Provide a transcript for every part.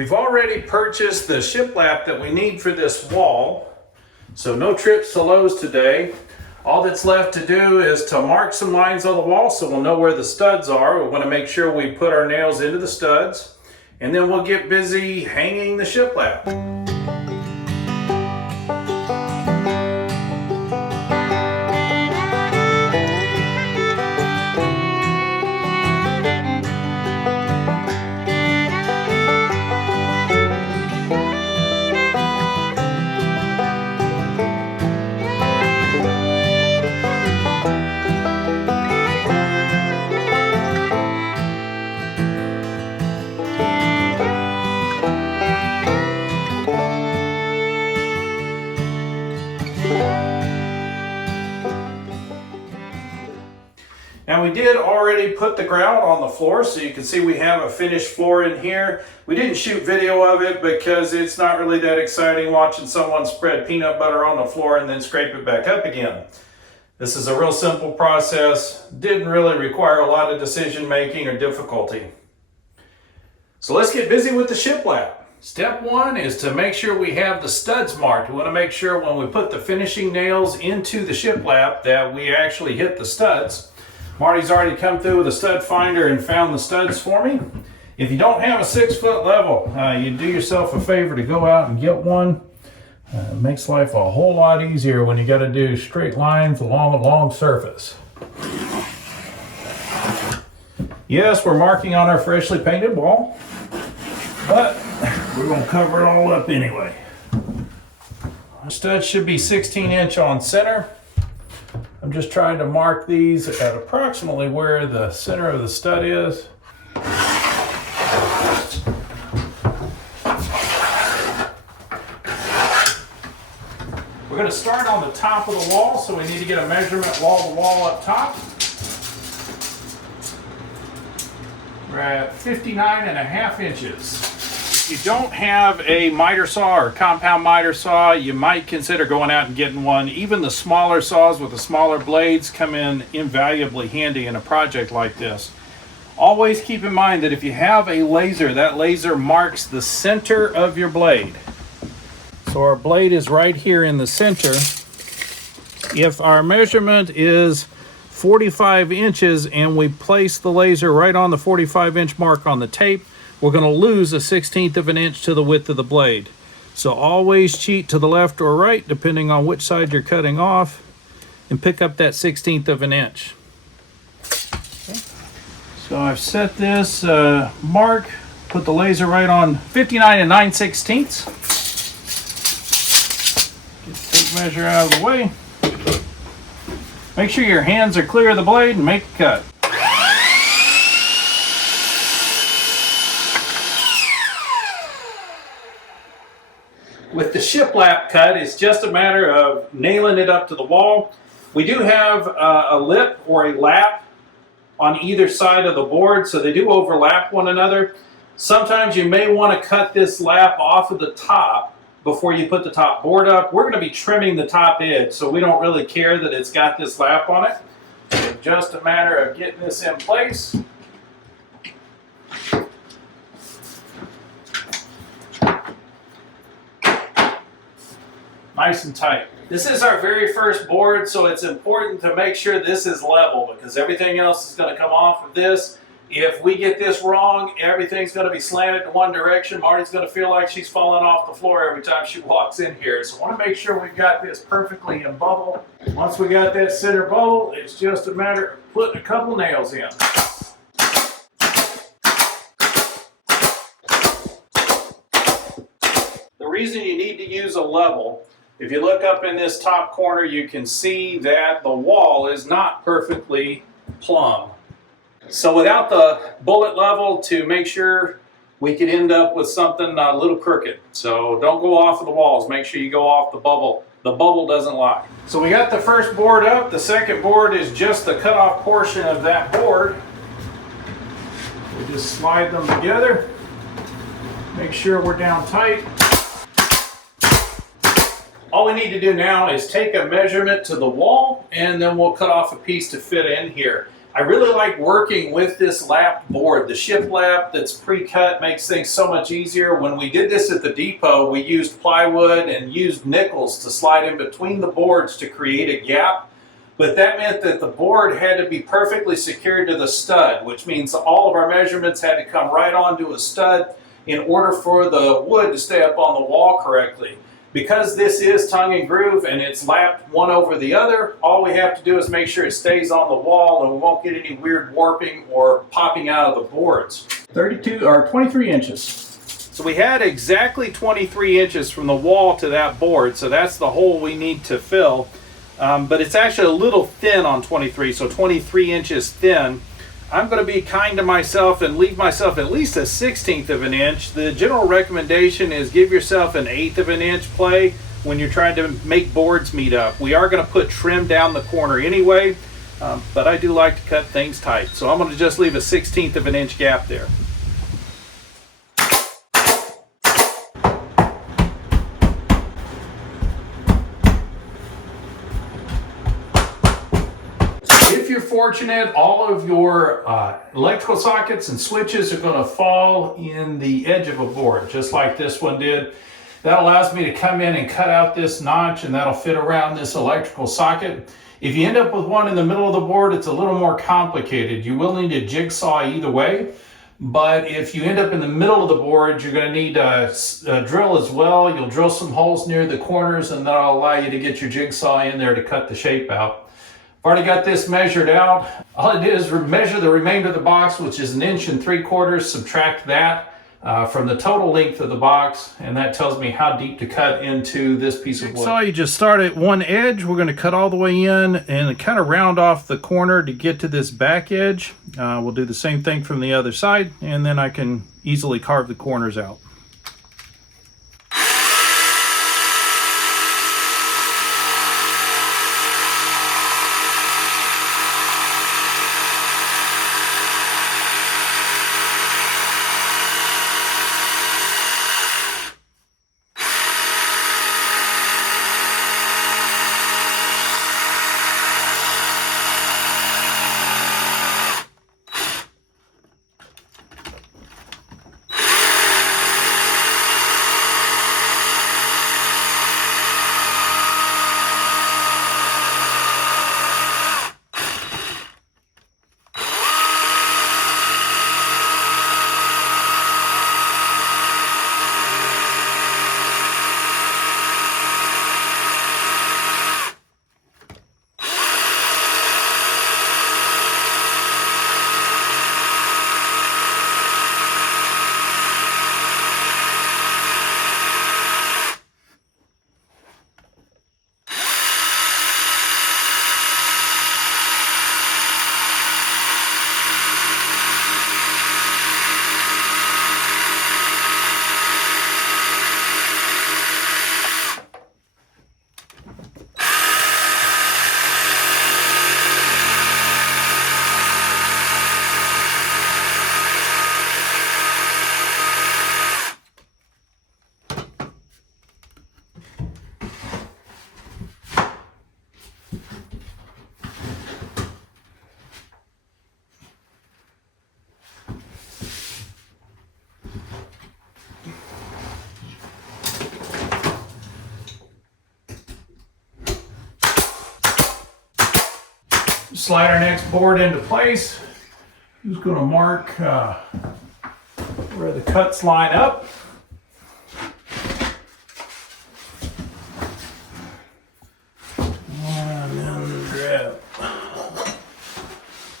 We've already purchased the shiplap that we need for this wall, so no trips to Lowe's today. All that's left to do is to mark some lines on the wall so we'll know where the studs are. We want to make sure we put our nails into the studs, and then we'll get busy hanging the shiplap. Now we did already put the grout on the floor, so you can see we have a finished floor in here. We didn't shoot video of it because it's not really that exciting watching someone spread peanut butter on the floor and then scrape it back up again. This is a real simple process. Didn't really require a lot of decision making or difficulty. So let's get busy with the shiplap. Step one is to make sure we have the studs marked. We want to make sure when we put the finishing nails into the shiplap that we actually hit the studs. Marty's already come through with a stud finder and found the studs for me. If you don't have a 6-foot level, you do yourself a favor to go out and get one. It makes life a whole lot easier when you got to do straight lines along a long surface. Yes, we're marking on our freshly painted wall, but we're going to cover it all up anyway. The studs should be 16-inch on center. I'm just trying to mark these at approximately where the center of the stud is. We're going to start on the top of the wall, so we need to get a measurement wall to wall up top. We're at 59.5 inches. If you don't have a miter saw or compound miter saw, you might consider going out and getting one. Even the smaller saws with the smaller blades come in invaluably handy in a project like this. Always keep in mind that if you have a laser, that laser marks the center of your blade. So our blade is right here in the center. If our measurement is 45 inches and we place the laser right on the 45-inch mark on the tape, we're going to lose a 1/16 of an inch to the width of the blade. So always cheat to the left or right, depending on which side you're cutting off, and pick up that 1/16 of an inch. Okay. So I've set this mark, put the laser right on 59 9/16. Get the tape measure out of the way. Make sure your hands are clear of the blade and make a cut. With the shiplap cut, it's just a matter of nailing it up to the wall. We do have a lip or a lap on either side of the board, so they do overlap one another. Sometimes you may want to cut this lap off of the top before you put the top board up. We're going to be trimming the top edge, so we don't really care that it's got this lap on it. So just a matter of getting this in place. Nice and tight. This is our very first board, so it's important to make sure this is level because everything else is going to come off of this. If we get this wrong, everything's going to be slanted in one direction. Marty's going to feel like she's falling off the floor every time she walks in here. So I want to make sure we've got this perfectly in bubble. Once we got that center bubble, it's just a matter of putting a couple nails in. The reason you need to use a level, if you look up in this top corner, you can see that the wall is not perfectly plumb. So without the bullet level to make sure, we could end up with something a little crooked. So don't go off of the walls. Make sure you go off the bubble. The bubble doesn't lie. So we got the first board up. The second board is just the cutoff portion of that board. We just slide them together. Make sure we're down tight. All we need to do now is take a measurement to the wall, and then we'll cut off a piece to fit in here. I really like working with this lap board. The Shiplap that's pre-cut makes things so much easier. When we did this at the depot, we used plywood and used nickels to slide in between the boards to create a gap. But that meant that the board had to be perfectly secured to the stud, which means all of our measurements had to come right onto a stud in order for the wood to stay up on the wall correctly. Because this is tongue and groove and it's lapped one over the other, all we have to do is make sure it stays on the wall and we won't get any weird warping or popping out of the boards. 32 or 23 inches. So we had exactly 23 inches from the wall to that board, so that's the hole we need to fill. But it's actually a little thin on 23, so 23 inches thin. I'm going to be kind to myself and leave myself at least a 1/16 of an inch. The general recommendation is give yourself an 1/8 of an inch play when you're trying to make boards meet up. We are going to put trim down the corner anyway, but I do like to cut things tight. So I'm going to just leave a 1/16 of an inch gap there. If you're fortunate, all of your electrical sockets and switches are going to fall in the edge of a board, just like this one did. That allows me to come in and cut out this notch, and that'll fit around this electrical socket. If you end up with one in the middle of the board, it's a little more complicated. You will need a jigsaw either way, but if you end up in the middle of the board, you're going to need a drill as well. You'll drill some holes near the corners, and that'll allow you to get your jigsaw in there to cut the shape out. I've already got this measured out. All I did is measure the remainder of the box, which is 1 3/4 inches, subtract that from the total length of the box, and that tells me how deep to cut into this piece of wood. So you just start at one edge. We're going to cut all the way in and kind of round off the corner to get to this back edge. We'll do the same thing from the other side, and then I can easily carve the corners out. Slide our next board into place. Just going to mark where the cuts line up. And then grab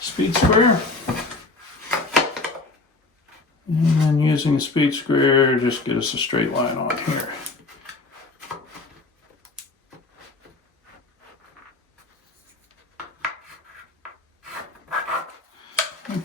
speed square. And then using the speed square, just get us a straight line on here.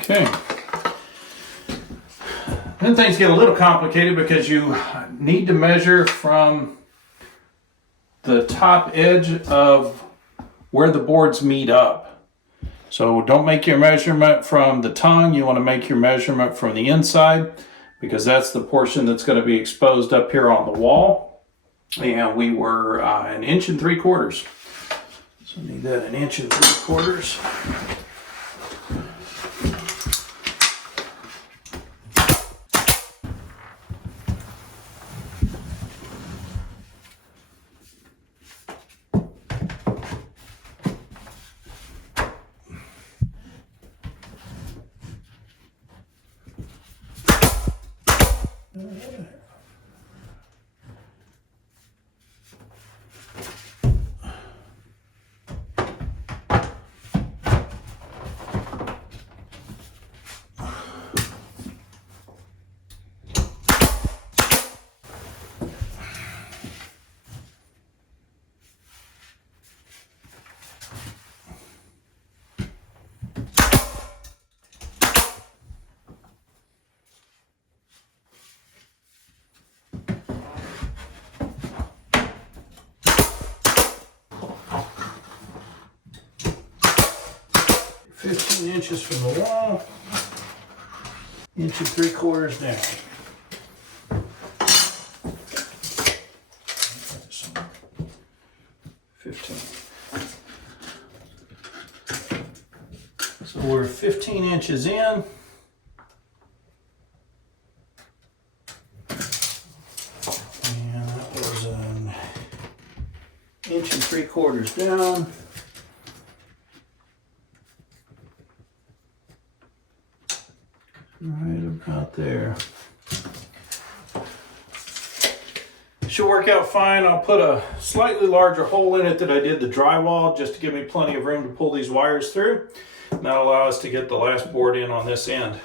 Okay. Then things get a little complicated because you need to measure from the top edge of where the boards meet up. So don't make your measurement from the tongue. You want to make your measurement from the inside because that's the portion that's going to be exposed up here on the wall. And we were 1 3/4 inches. So I need that 1 3/4 inches. 15 inches from the wall, 1 3/4 down. So we're 15 inches in. And that was an 1 3/4 down. Right about there. Should work out fine. I'll put a slightly larger hole in it that I did the drywall just to give me plenty of room to pull these wires through. And that'll allow us to get the last board in on this end.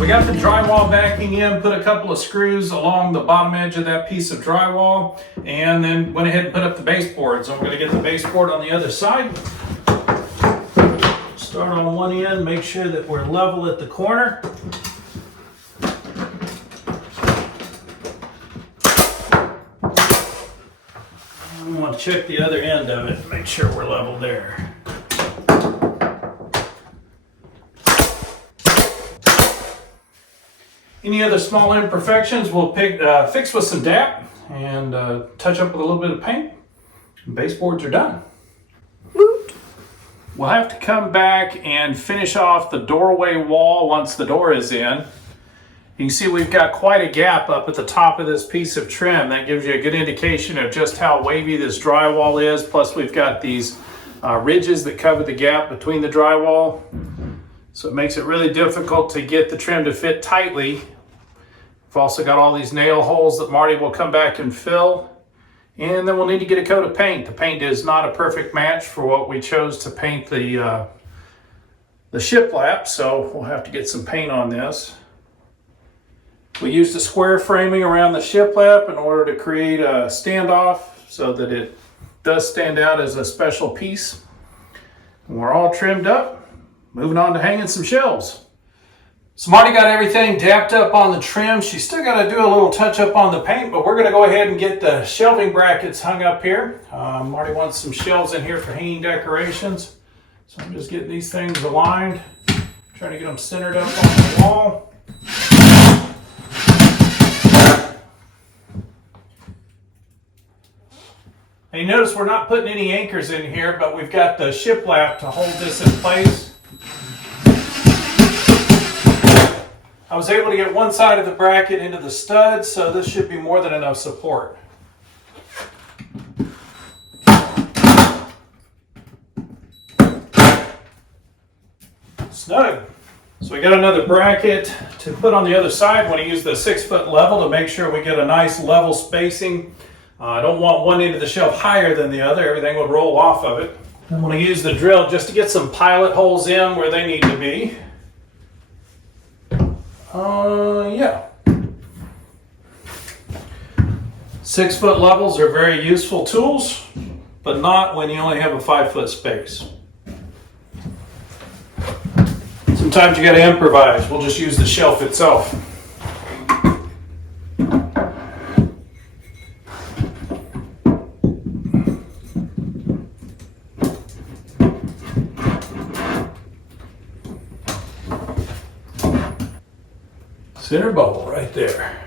We got the drywall backing in, put a couple of screws along the bottom edge of that piece of drywall, and then went ahead and put up the baseboard. So I'm going to get the baseboard on the other side. Start on one end, make sure that we're level at the corner. I want to check the other end of it, make sure we're level there. Any other small imperfections we'll fix with some DAP and touch up with a little bit of paint. Baseboards are done. Woot. We'll have to come back and finish off the doorway wall once the door is in. You can see we've got quite a gap up at the top of this piece of trim. That gives you a good indication of just how wavy this drywall is. Plus we've got these ridges that cover the gap between the drywall. So it makes it really difficult to get the trim to fit tightly. We've also got all these nail holes that Marty will come back and fill. And then we'll need to get a coat of paint. The paint is not a perfect match for what we chose to paint the shiplap, so we'll have to get some paint on this. We used a square framing around the shiplap in order to create a standoff so that it does stand out as a special piece. And we're all trimmed up. Moving on to hanging some shelves. So Marty got everything dapped up on the trim. She's still got to do a little touch up on the paint, but we're going to go ahead and get the shelving brackets hung up here. Marty wants some shelves in here for hanging decorations. So I'm just getting these things aligned, trying to get them centered up on the wall. And you notice we're not putting any anchors in here, but we've got the shiplap to hold this in place. I was able to get one side of the bracket into the stud, so this should be more than enough support. Snug. So we got another bracket to put on the other side. Want to use the 6-foot level to make sure we get a nice level spacing. I don't want one end of the shelf higher than the other. Everything would roll off of it. I'm going to use the drill just to get some pilot holes in where they need to be. Yeah. 6-foot levels are very useful tools, but not when you only have a 5-foot space. Sometimes you got to improvise. We'll just use the shelf itself. Center bubble right there.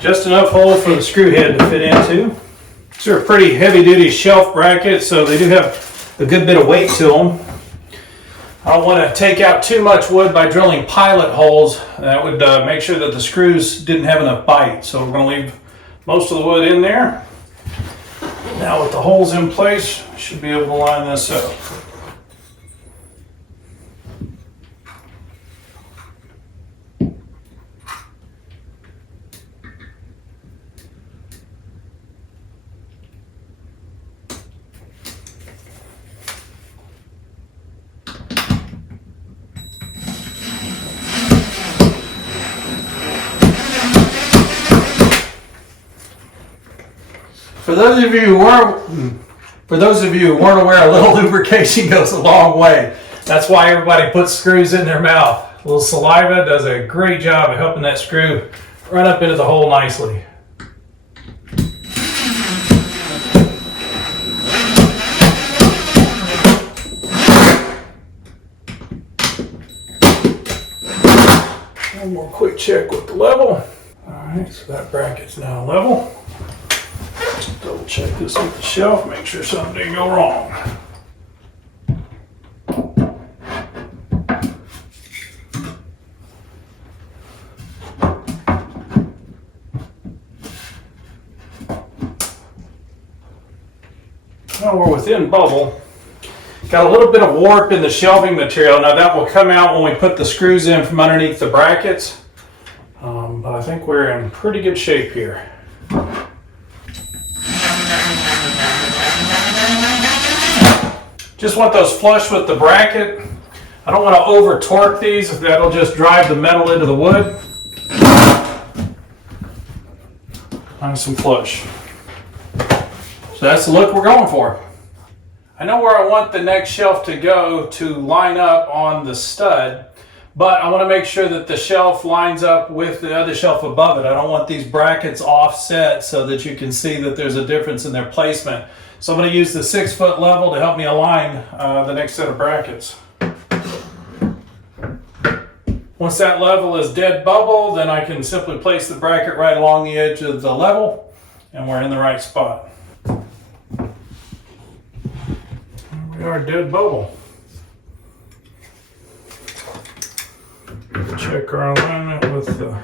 Just enough hole for the screw head to fit into. These are pretty heavy duty shelf brackets, so they do have a good bit of weight to them. I don't want to take out too much wood by drilling pilot holes. That would make sure that the screws didn't have enough bite. So we're going to leave most of the wood in there. Now with the holes in place, I should be able to line this up. For those of you who weren't aware, a little lubrication goes a long way. That's why everybody puts screws in their mouth. A little saliva does a great job of helping that screw run up into the hole nicely. One more quick check with the level. All right, so that bracket's now level. Double check this with the shelf, make sure something didn't go wrong. Now we're within bubble. Got a little bit of warp in the shelving material. Now that will come out when we put the screws in from underneath the brackets. But I think we're in pretty good shape here. Just want those flush with the bracket. I don't want to over torque these. That'll just drive the metal into the wood. Nice and flush. So that's the look we're going for. I know where I want the next shelf to go to line up on the stud, but I want to make sure that the shelf lines up with the other shelf above it. I don't want these brackets offset so that you can see that there's a difference in their placement. So I'm going to use the 6-foot level to help me align the next set of brackets. Once that level is dead bubble, then I can simply place the bracket right along the edge of the level, and we're in the right spot. We are dead bubble. Check our alignment with the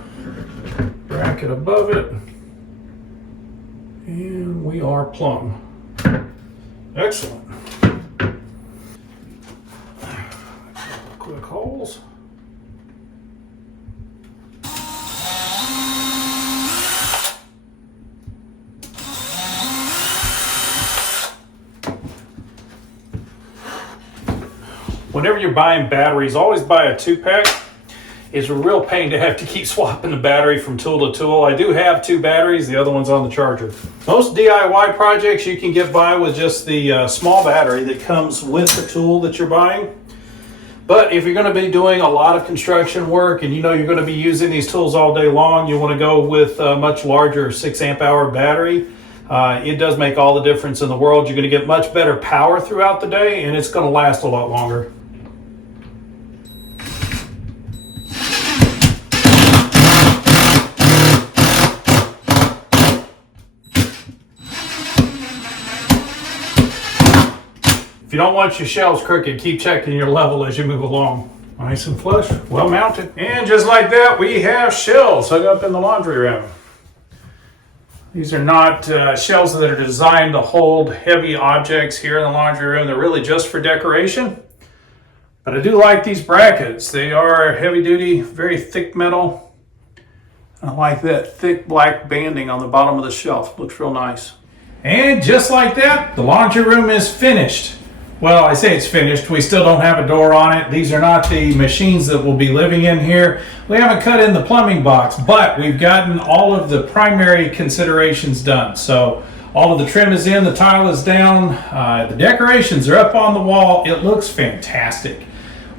bracket above it, and we are plumb. Excellent. Quick holes. Whenever you're buying batteries, always buy a 2-pack. It's a real pain to have to keep swapping the battery from tool to tool. I do have 2 batteries, the other one's on the charger. Most DIY projects you can get by with just the small battery that comes with the tool that you're buying. But if you're going to be doing a lot of construction work and you know you're going to be using these tools all day long, you want to go with a much larger 6-amp-hour battery. It does make all the difference in the world. You're going to get much better power throughout the day, and it's going to last a lot longer. you don't want your shelves crooked, keep checking your level as you move along. Nice and flush, well mounted. And just like that, we have shelves hung up in the laundry room. These are not shelves that are designed to hold heavy objects here in the laundry room. They're really just for decoration. But I do like these brackets. They are heavy duty, very thick metal. I like that thick black banding on the bottom of the shelf. Looks real nice. And just like that, the laundry room is finished. Well, I say it's finished. We still don't have a door on it. These are not the machines that will be living in here. We haven't cut in the plumbing box, but we've gotten all of the primary considerations done. So all of the trim is in, the tile is down, the decorations are up on the wall. It looks fantastic.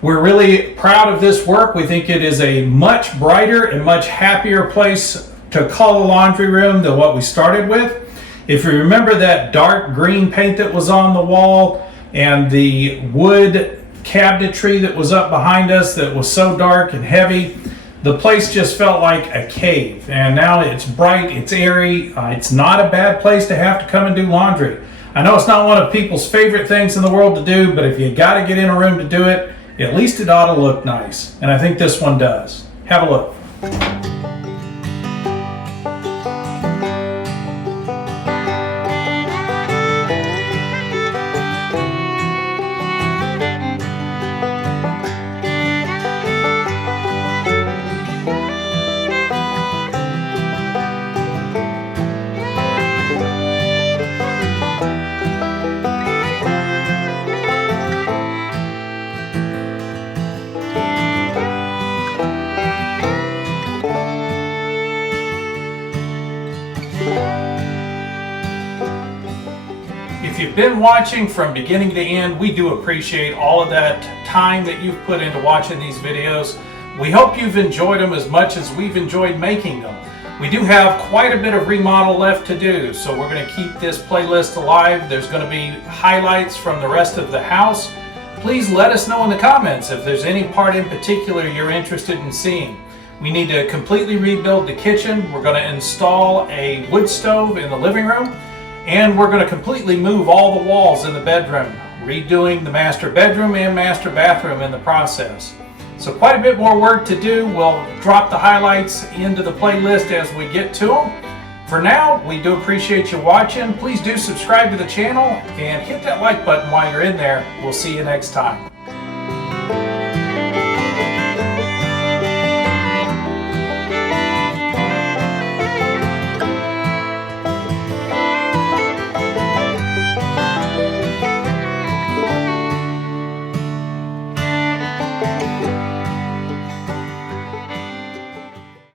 We're really proud of this work. We think it is a much brighter and much happier place to call a laundry room than what we started with. If you remember that dark green paint that was on the wall and the wood cabinetry that was up behind us that was so dark and heavy, the place just felt like a cave. And now it's bright, it's airy, it's not a bad place to have to come and do laundry. I know it's not one of people's favorite things in the world to do, but if you gotta get in a room to do it, at least it ought to look nice. And I think this one does. Have a look. If you've been watching from beginning to end, we do appreciate all of that time that you've put into watching these videos. We hope you've enjoyed them as much as we've enjoyed making them. We do have quite a bit of remodel left to do, so we're going to keep this playlist alive. There's going to be highlights from the rest of the house. Please let us know in the comments if there's any part in particular you're interested in seeing. We need to completely rebuild the kitchen. We're going to install a wood stove in the living room. And we're going to completely move all the walls in the bedroom, redoing the master bedroom and master bathroom in the process. So quite a bit more work to do. We'll drop the highlights into the playlist as we get to them. For now, we do appreciate you watching. Please do subscribe to the channel and hit that like button while you're in there. We'll see you next time.